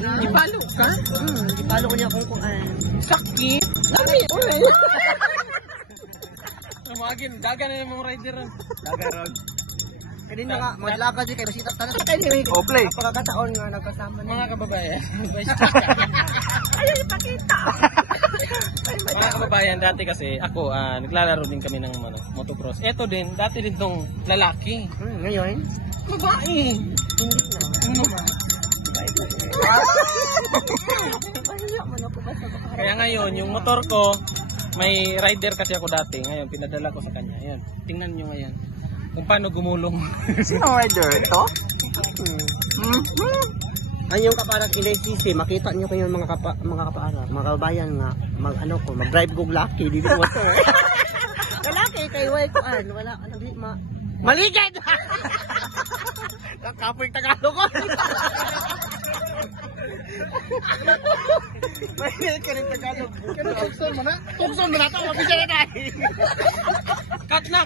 Ipalo ka? Ipalo ko niya kung Sakit? Lami! Tumagin, daga na yung mga rider ron. Daga ron. Kaya na nga, maglakad din kayo. Masita tayo sa kayo. O, play. Pagkakataon nga, nagkasama na. Mga kababayan. Ayaw ipakita. Mga kababayan, dati kasi ako, naglalaro din kami ng motocross. Eto din, dati din tong lalaki. Ngayon? Babae. Hindi na. Kaya ngayon, yung motor ko, may rider kasi ako dati. Ngayon, pinadala ko sa kanya. Ayan, tingnan nyo ngayon. Kung paano gumulong. Sino rider? Ito? Ang yung kaparang kinesisi, makita nyo kayo mga kaparang, mga kabayan nga, mag-drive kong lucky, dito motor. Lalaki, kayo ay kuan, wala, maligid! Kapoy Tagalog ko! Maligid ka rin Tagalog. Tukson mo na ito, mabigyan na tayo! Cut na!